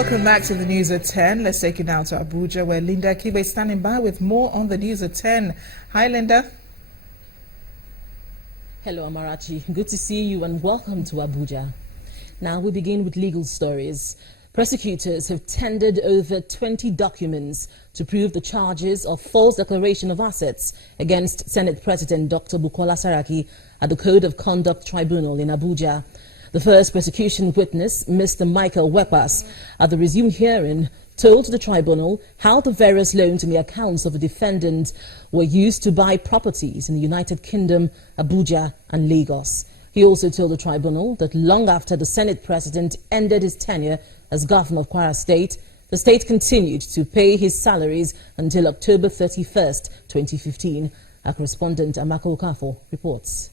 Welcome back to the News at 10. Let's take you now to Abuja, where Linda Kibe is standing by with more on the News at 10. Hi, Linda. Hello, Amarachi. Good to see you and welcome to Abuja. Now we begin with legal stories. Prosecutors have tendered over 20 documents to prove the charges of false declaration of assets against Senate President Dr. Bukola Saraki at the Code of Conduct Tribunal in Abuja. The first prosecution witness, Mr. Michael Wekpas, at the resumed hearing, told the tribunal how the various loans in the accounts of the defendant were used to buy properties in the United Kingdom, Abuja and Lagos. He also told the tribunal that long after the Senate President ended his tenure as governor of Kwara State, the state continued to pay his salaries until October 31st, 2015. Our correspondent Amaka Okafor reports.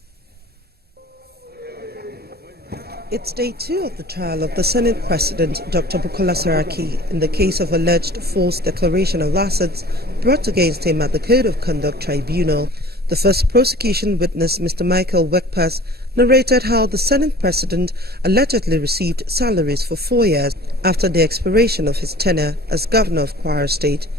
It's day 2 of the trial of the Senate President, Dr. Bukola Saraki, in the case of alleged false declaration of assets brought against him at the Code of Conduct Tribunal. The first prosecution witness, Mr. Michael Wekpas, narrated how the Senate President allegedly received salaries for 4 years after the expiration of his tenure as governor of Kwara State.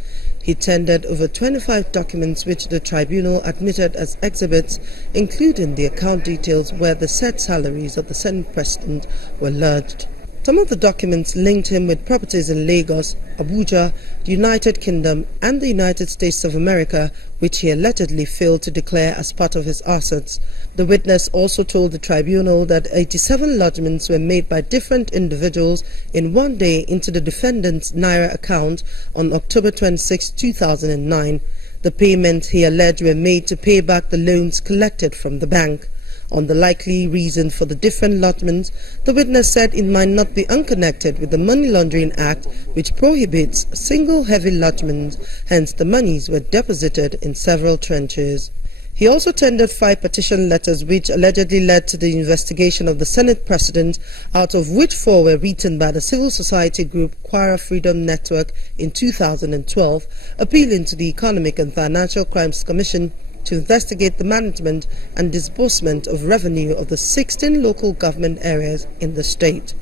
He tendered over 25 documents which the tribunal admitted as exhibits, including the account details where the said salaries of the Senate President were lodged. Some of the documents linked him with properties in Lagos, Abuja, the United Kingdom and the United States of America, which he allegedly failed to declare as part of his assets. The witness also told the tribunal that 87 lodgements were made by different individuals in one day into the defendant's Naira account on October 26, 2009. The payments, he alleged, were made to pay back the loans collected from the bank. On the likely reason for the different lodgements, the witness said it might not be unconnected with the Money Laundering Act, which prohibits single heavy lodgements, hence the monies were deposited in several trenches. He also tendered 5 petition letters which allegedly led to the investigation of the Senate President, out of which 4 were written by the civil society group Kwara Freedom Network in 2012, appealing to the Economic and Financial Crimes Commission to investigate the management and disbursement of revenue of the 16 local government areas in the state.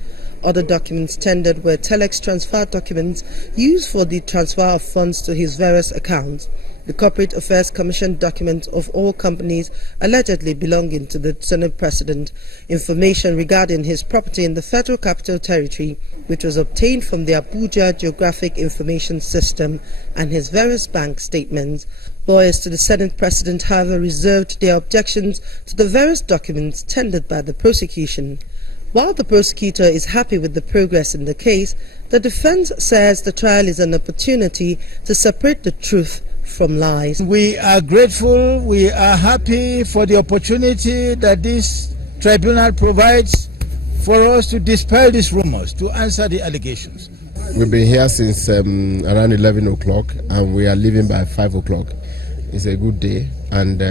Other documents tendered were telex transfer documents used for the transfer of funds to his various accounts, the Corporate Affairs Commission document of all companies allegedly belonging to the Senate President, information regarding his property in the Federal Capital Territory, which was obtained from the Abuja Geographic Information System, and his various bank statements. Lawyers to the Senate President, however, reserved their objections to the various documents tendered by the prosecution. While the prosecutor is happy with the progress in the case, the defense says the trial is an opportunity to separate the truth from lies. We are grateful, we are happy for the opportunity that this tribunal provides for us to dispel these rumors, to answer the allegations. We've been here since around 11 o'clock and we are leaving by 5 o'clock. It's a good day, and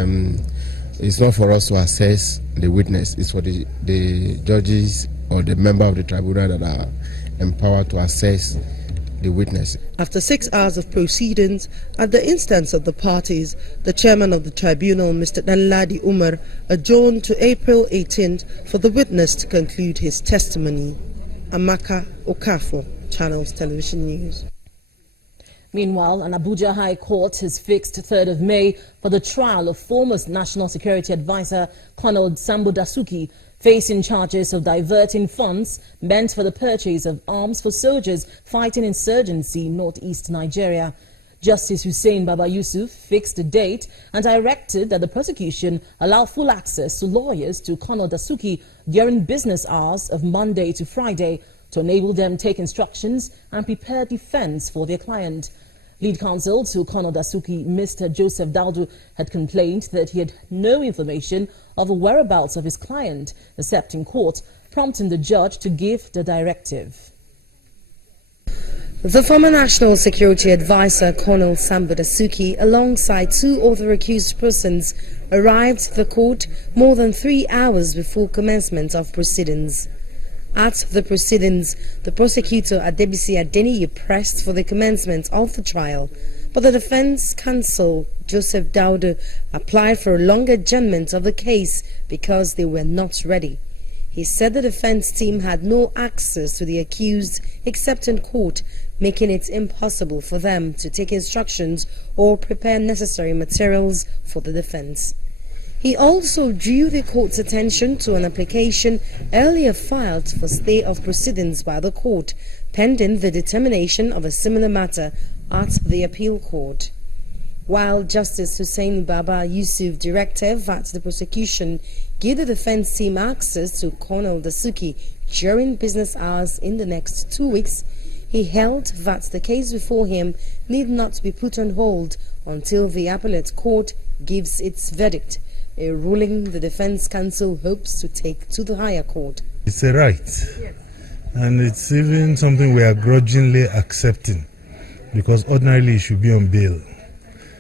it's not for us to assess the witness, it's for the judges or the member of the tribunal that are empowered to assess the witness. After 6 hours of proceedings, at the instance of the parties, the chairman of the tribunal, Mr. Danladi Umar, adjourned to April 18th for the witness to conclude his testimony. Amaka Okafor, Channels Television News. Meanwhile, an Abuja High Court has fixed 3rd of May for the trial of former National Security Advisor Colonel Sambo Dasuki, facing charges of diverting funds meant for the purchase of arms for soldiers fighting insurgency in northeast Nigeria. Justice Hussein Baba Yusuf fixed the date and directed that the prosecution allow full access to lawyers to Colonel Dasuki during business hours of Monday to Friday to enable them take instructions and prepare defense for their client. Lead counsel to Colonel Dasuki, Mr. Joseph Daudu, had complained that he had no information of the whereabouts of his client, except in court, prompting the judge to give the directive. The former National Security Advisor, Colonel Sambo Dasuki, alongside 2 other accused persons, arrived at the court more than 3 hours before commencement of proceedings. At the proceedings, the prosecutor Adebisi Adeniyi pressed for the commencement of the trial, but the defense counsel, Joseph Daudu, applied for a longer adjournment of the case because they were not ready. He said the defense team had no access to the accused except in court, making it impossible for them to take instructions or prepare necessary materials for the defense. He also drew the court's attention to an application earlier filed for stay of proceedings by the court, pending the determination of a similar matter at the appeal court. While Justice Hussein Baba Yusuf directed that the prosecution give the defense team access to Colonel Dasuki during business hours in the next 2 weeks, he held that the case before him need not be put on hold until the appellate court gives its verdict, a ruling the defense counsel hopes to take to the higher court. It's a right, and it's even something we are grudgingly accepting, because ordinarily it should be on bail.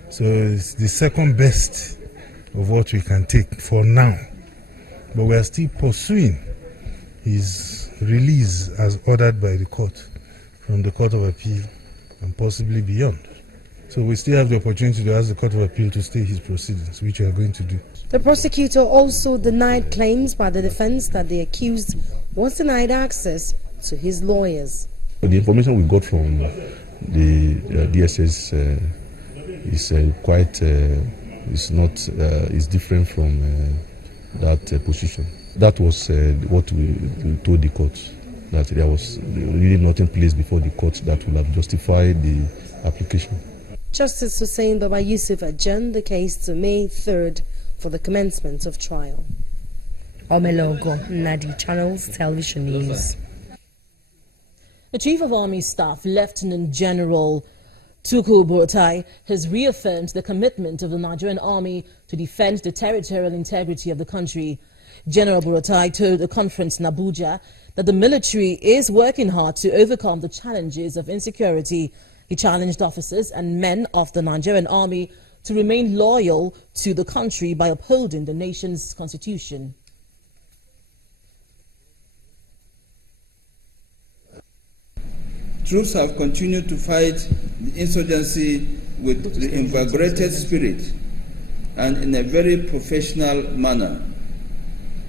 So it's the second best of what we can take for now. But we are still pursuing his release as ordered by the court, from the Court of Appeal and possibly beyond. So we still have the opportunity to ask the Court of Appeal to stay his proceedings, which we are going to do. The prosecutor also denied claims by the defense that the accused was denied access to his lawyers. The information we got from the DSS is different from that position. That was what we told the court, that there was really nothing placed before the court that would have justified the application. Justice Hussein Baba Yusuf adjourned the case to May 3rd for the commencement of trial. Omelogo, Nadi Channels Television News. The Chief of Army Staff, Lieutenant General Tukur Buratai, has reaffirmed the commitment of the Nigerian Army to defend the territorial integrity of the country. General Buratai told a conference in Abuja that the military is working hard to overcome the challenges of insecurity. He challenged officers and men of the Nigerian Army to remain loyal to the country by upholding the nation's constitution. Troops have continued to fight the insurgency with the invigorated spirit and in a very professional manner.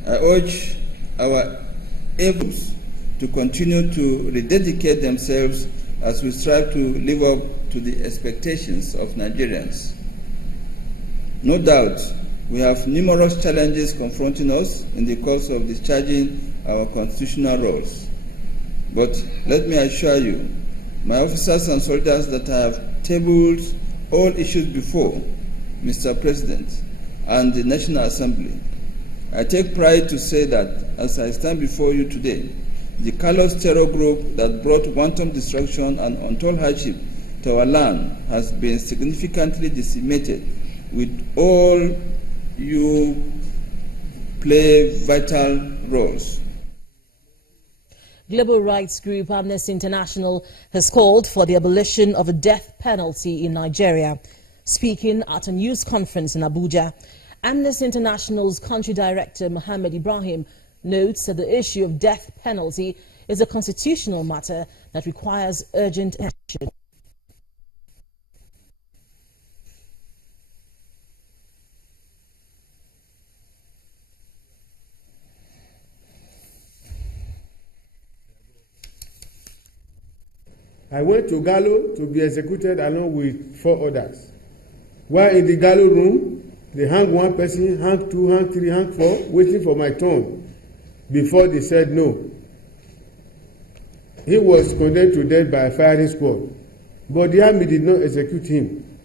I urge our able to continue to rededicate themselves as we strive to live up to the expectations of Nigerians. No doubt, we have numerous challenges confronting us in the course of discharging our constitutional roles. But let me assure you, my officers and soldiers, that I have tabled all issues before Mr. President and the National Assembly. I take pride to say that as I stand before you today, the callous terror group that brought wanton destruction and untold hardship to our land has been significantly decimated. With all you play vital roles. Global rights group Amnesty International has called for the abolition of the death penalty in Nigeria. Speaking at a news conference in Abuja, Amnesty International's country director Mohammed Ibrahim notes that the issue of death penalty is a constitutional matter that requires urgent action. I went to Gallo to be executed along with 4 others. While in the Gallo room, they hang 1 person, hang 2, hang 3, hang 4, waiting for my turn before they said no. He was condemned to death by a firing squad, but the army did not execute him.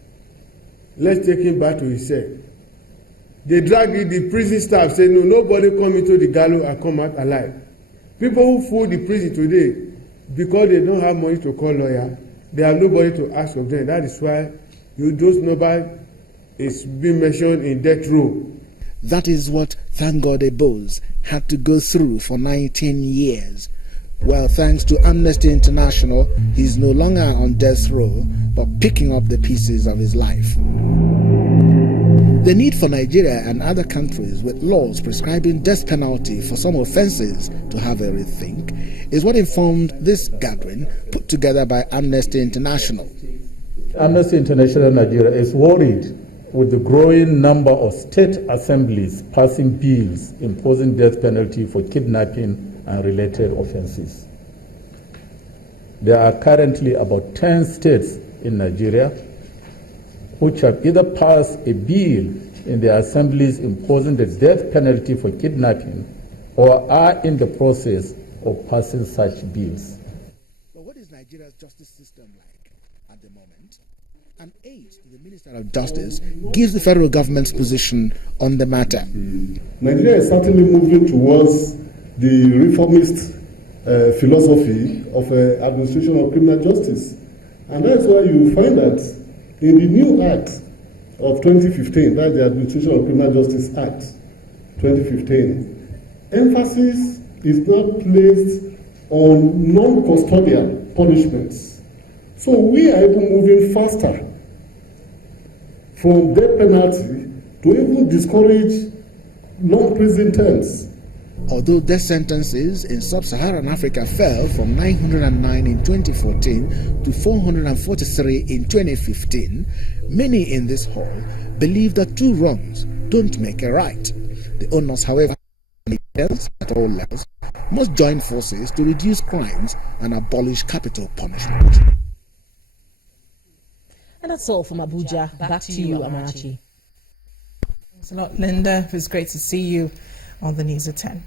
Let's take him back to his cell. They dragged it, the prison staff said, no, nobody come into the Gallo and come out alive. People who fool the prison today, because they don't have money to call lawyer, they have nobody to ask of them. That is why those number is being mentioned in death row. That is what Thank God Ebos had to go through for 19 years. Well, thanks to Amnesty International, he's no longer on death row, but picking up the pieces of his life. The need for Nigeria and other countries with laws prescribing death penalty for some offenses to have a rethink is what informed this gathering put together by Amnesty International. Amnesty International Nigeria is worried with the growing number of state assemblies passing bills imposing death penalty for kidnapping and related offenses. There are currently about 10 states in Nigeria which have either passed a bill in their assemblies imposing the death penalty for kidnapping or are in the process of passing such bills. But what is Nigeria's justice system like at the moment? An aide to the Minister of Justice gives the federal government's position on the matter. Nigeria is certainly moving towards the reformist philosophy of administration of criminal justice. And that's why you find that in the new Act of 2015, that's the Administration of Criminal Justice Act 2015, emphasis is now placed on non-custodial punishments. So we are even moving faster from death penalty to even discourage long prison terms. Although death sentences in sub-Saharan Africa fell from 909 in 2014 to 443 in 2015, many in this hall believe that two wrongs don't make a right. The owners, however, at all levels, must join forces to reduce crimes and abolish capital punishment. And that's all from Abuja. Back to you, Amarachi. Thanks a lot, Linda. It was great to see you on the News at 10.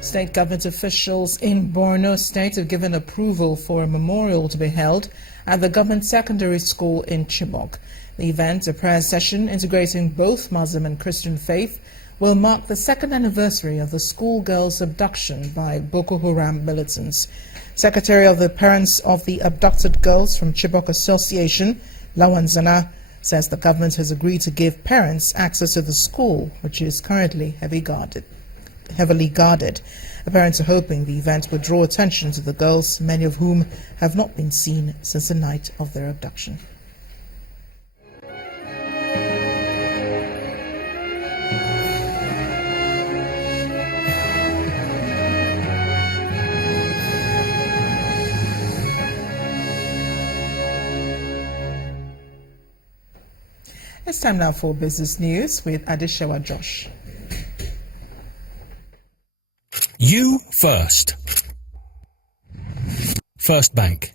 State government officials in Borno State have given approval for a memorial to be held at the government secondary school in Chibok. The event, a prayer session integrating both Muslim and Christian faith, will mark the second anniversary of the schoolgirl's abduction by Boko Haram militants. Secretary of the Parents of the Abducted Girls from Chibok Association, Lawan Zana, says the government has agreed to give parents access to the school, which is currently heavily guarded. The parents are hoping the event will draw attention to the girls, many of whom have not been seen since the night of their abduction. It's time now for business news with Adeshewa Josh. You first. First Bank.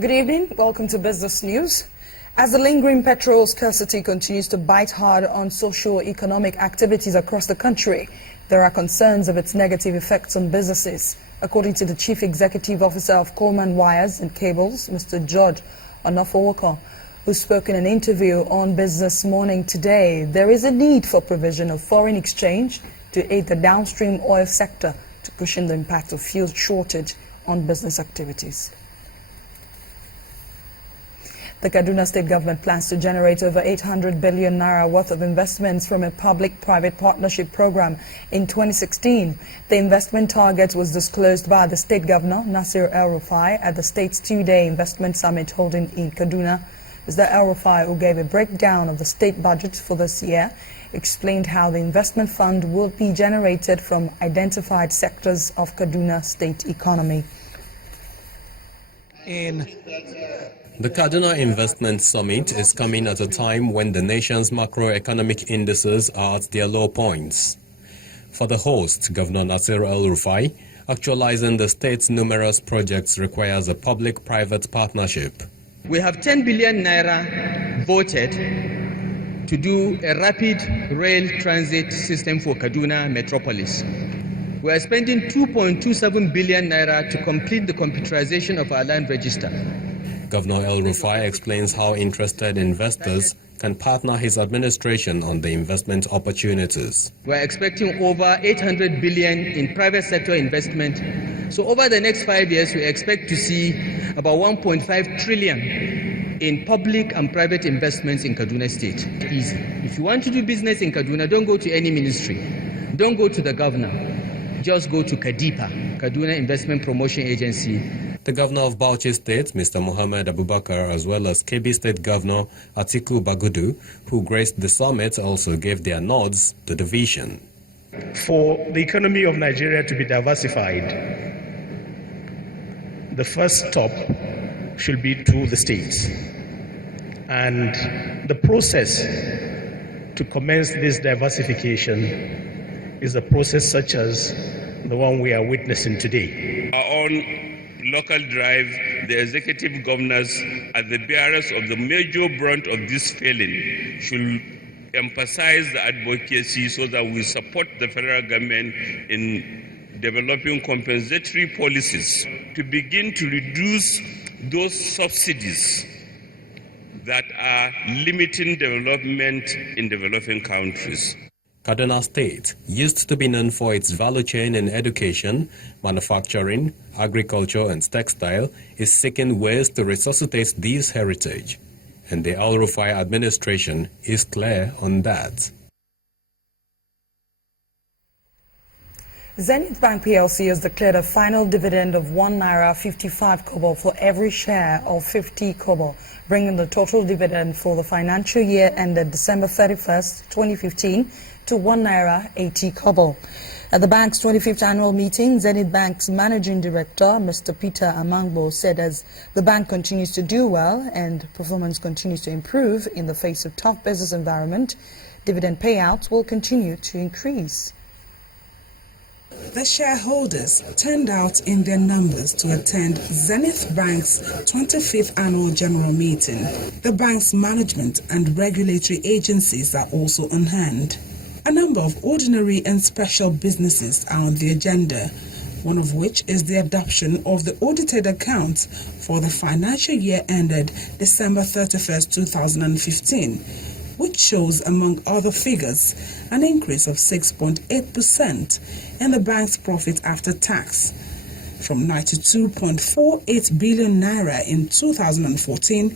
Good evening. Welcome to Business News. As the lingering petrol scarcity continues to bite hard on socio-economic activities across the country, there are concerns of its negative effects on businesses. According to the Chief Executive Officer of Coleman Wires and Cables, Mr. George Onofowoko, who spoke in an interview on Business Morning today, there is a need for provision of foreign exchange to aid the downstream oil sector to cushion the impact of fuel shortage on business activities. The Kaduna State government plans to generate over 800 billion naira worth of investments from a public-private partnership program in 2016. The investment target was disclosed by the state governor, Nasir El-Rufai, at the state's two-day investment summit holding in Kaduna. Mr. El-Rufai, who gave a breakdown of the state budget for this year, explained how the investment fund will be generated from identified sectors of Kaduna state economy. The Kaduna Investment Summit is coming at a time when the nation's macroeconomic indices are at their low points. For the host, Governor Nasir El-Rufai, actualizing the state's numerous projects requires a public-private partnership. We have 10 billion naira voted to do a rapid rail transit system for Kaduna metropolis. We are spending 2.27 billion naira to complete the computerization of our land register. Governor El Rufai explains how interested investors can partner his administration on the investment opportunities. We're expecting over 800 billion in private sector investment. So over the next 5 years, we expect to see about 1.5 trillion in public and private investments in Kaduna State. Easy. If you want to do business in Kaduna, don't go to any ministry. Don't go to the governor. Just go to KADIPA, Kaduna Investment Promotion Agency. The governor of Bauchi State, Mr. Mohammed Abubakar, as well as Kebbi State Governor Atiku Bagudu, who graced the summit, also gave their nods to the vision. For the economy of Nigeria to be diversified, the first stop should be to the states. And the process to commence this diversification is a process such as the one we are witnessing today. Our own local drive, the executive governors are the bearers of the major brunt of this failing should emphasize the advocacy so that we support the federal government in developing compensatory policies to begin to reduce those subsidies that are limiting development in developing countries. Kaduna State used to be known for its value chain in education, manufacturing, agriculture and textile, is seeking ways to resuscitate this heritage. And the El Rufai administration is clear on that. Zenith Bank PLC has declared a final dividend of 1 naira 55 kobo for every share of 50 kobo, bringing the total dividend for the financial year ended December 31st, 2015 to 1 naira 80 kobo. At the bank's 25th annual meeting, Zenith Bank's managing director, Mr. Peter Amangbo, said as the bank continues to do well and performance continues to improve in the face of tough business environment, dividend payouts will continue to increase. The shareholders turned out in their numbers to attend Zenith Bank's 25th annual general meeting. The bank's management and regulatory agencies are also on hand. A number of ordinary and special businesses are on the agenda, one of which is the adoption of the audited accounts for the financial year ended December 31st, 2015, which shows, among other figures, an increase of 6.8% in the bank's profit after tax, from 92.48 billion naira in 2014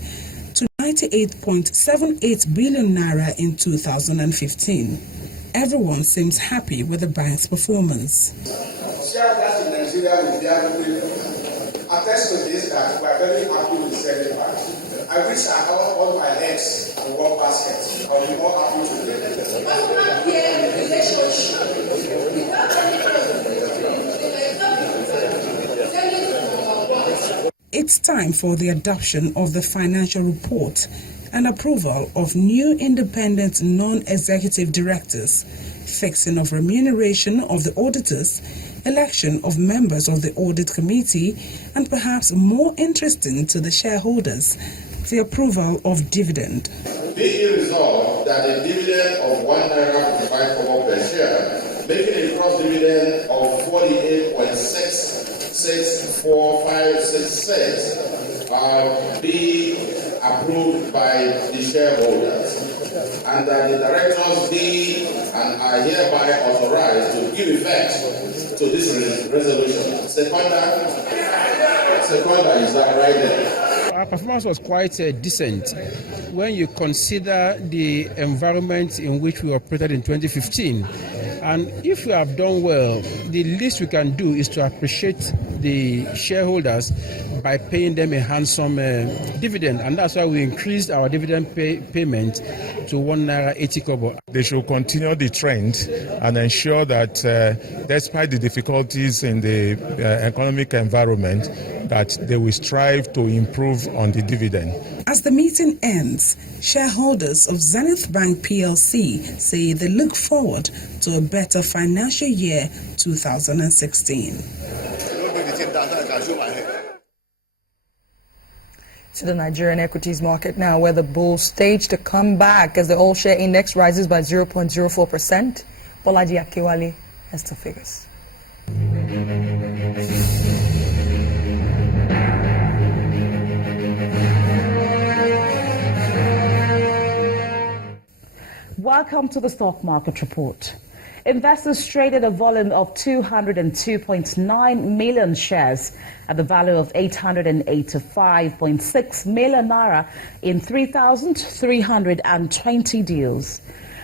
to 98.78 billion naira in 2015. Everyone seems happy with the bank's performance. Shareholders in Nigeria will be able to attest to this that we are very happy with Zenith Bank. I wish I had all my eggs in one basket. I will be more happy today. It's time for the adoption of the financial report and approval of new independent non-executive directors, fixing of remuneration of the auditors, election of members of the audit committee, and perhaps more interesting to the shareholders, the approval of dividend. Be it resolved that a dividend of 1 naira 55 kobo per share, making a gross dividend of 48.664566, be approved by the shareholders, and that the directors be and are hereby authorized to give effect to this resolution. Seconder, is that right there? Our performance was quite decent when you consider the environment in which we operated in 2015. And if we have done well, the least we can do is to appreciate the shareholders by paying them a handsome dividend. And that's why we increased our dividend payment to 1 naira 80 kobo. They should continue the trend and ensure that despite the difficulties in the economic environment, that they will strive to improve on the dividend. As the meeting ends, shareholders of Zenith Bank PLC say they look forward to a better financial year 2016. To the Nigerian equities market now, where the bulls staged a comeback as the all-share index rises by 0.04%. Bolaji Akiwale has the figures. Welcome to the Stock Market Report. Investors traded a volume of 202.9 million shares at the value of 885.6 million naira in 3,320 deals.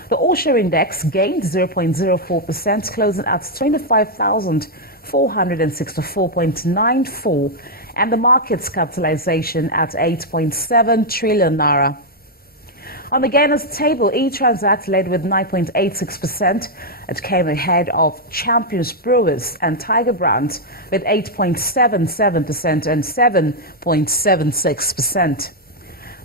The all-share index gained 0.04%, closing at 25,464.94, and the market's capitalization at 8.7 trillion naira. On the gainers table, E-Transact led with 9.86%. It came ahead of Champions Brewers and Tiger Brands with 8.77% and 7.76%.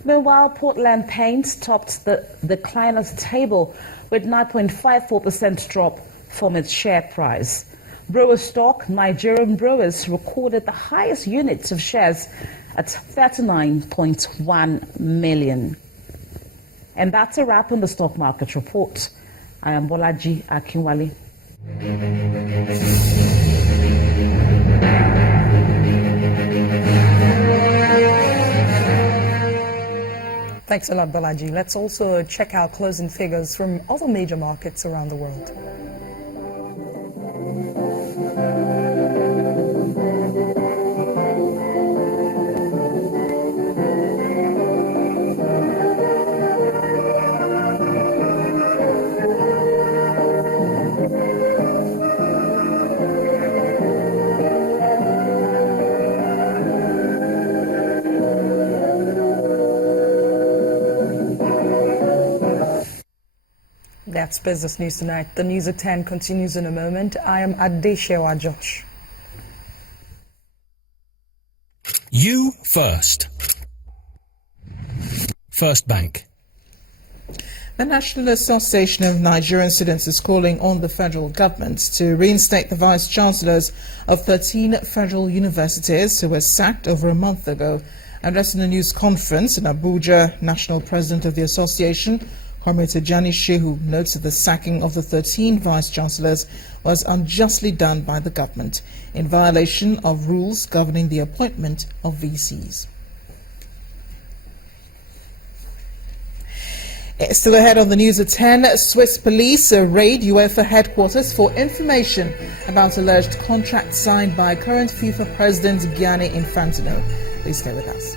Meanwhile, Portland Paints topped the decliners table with 9.54% drop from its share price. Brewer stock, Nigerian Brewers, recorded the highest units of shares at 39.1 million. And that's a wrap on the Stock Market Report. I am Bolaji Akinwale. Thanks a lot, Balaji. Let's also check out closing figures from other major markets around the world. That's Business News Tonight. The news at 10 continues in a moment. I am Adeshewa Josh. You first. First Bank. The National Association of Nigerian Students is calling on the federal government to reinstate the vice-chancellors of 13 federal universities who were sacked over a month ago. Addressing a news conference in Abuja, National President of the Association, Comrade Tijani Shehu, notes that the sacking of the 13 vice-chancellors was unjustly done by the government in violation of rules governing the appointment of VCs. Still ahead on the news at 10, Swiss police raid UEFA headquarters for information about alleged contract signed by current FIFA president Gianni Infantino. Please stay with us.